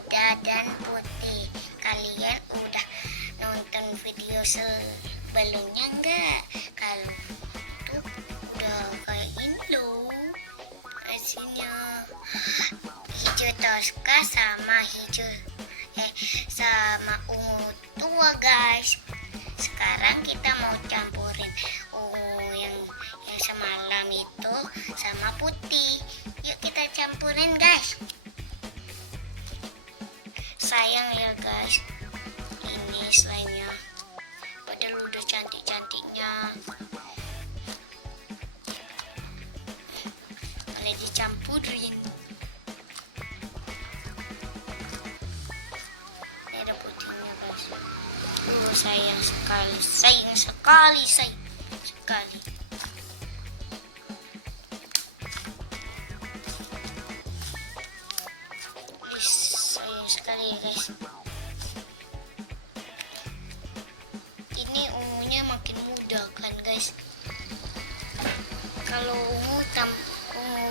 muda dan putih. Kalian udah nonton video sebelumnya enggak? Kalau tuh udah kayak ini loh hasilnya, hijau toska sama sama ungu tua guys. Sekarang kita mau campurin ungu yang semalam itu sama putih. Yuk kita campurin guys. Sayang ya guys, ini slime-nya padahal udah cantik-cantiknya malah dicampurin. Ini ada putihnya guys. Sayang sekali. Sayang sekali guys. Ini ungunya makin muda kan guys. Kalau ungu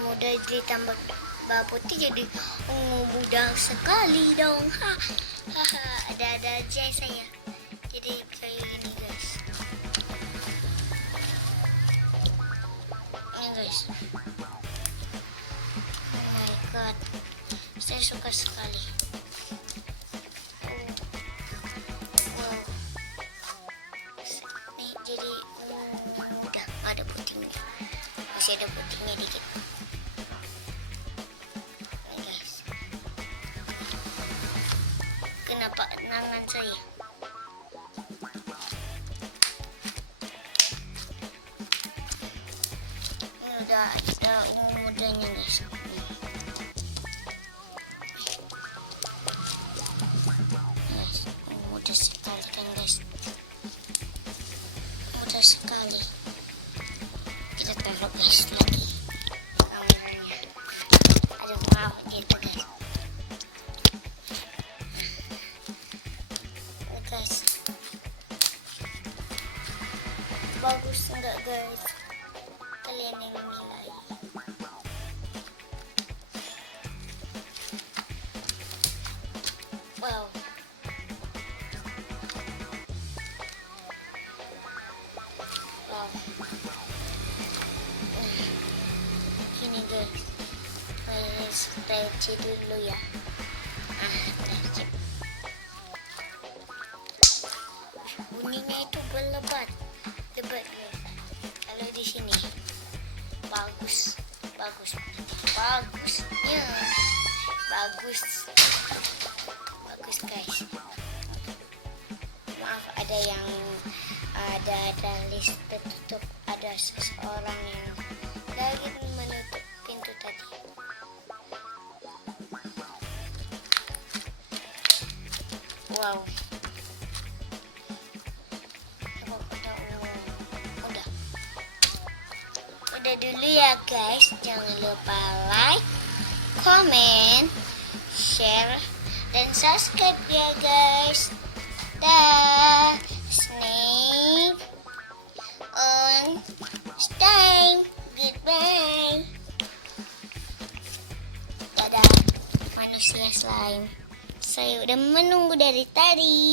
muda ditambah putih jadi ungu muda sekali dong. Ada aja saya. Jadi kayak gini guys. Ini guys. Oh my god. Saya suka sekali. Wow. Ini jadi udah ada putihnya. Masih ada putihnya dikit. Ini guys. Kenapa tangan saya? Ini udah ada ungu mudanya guys. Mudah sekali kan guys, mudah sekali. Kita taruh guys lagi kameranya. Aduh maaf gitu guys. Ini guys, bagus enggak guys? Kalian yang menilai. Wow. Gini guys, kayak stretch dulu ya. Bunyinya itu berlebat guys. Kalau di sini bagus guys. Maaf ada list tertutup, ada seseorang yang lagi menutup pintu tadi. Wow. Udah dulu ya guys. Jangan lupa like, comment, share, dan subscribe ya guys. Dah. Snake on time. Goodbye. Dadah manusia slime. Saya udah menunggu dari tadi.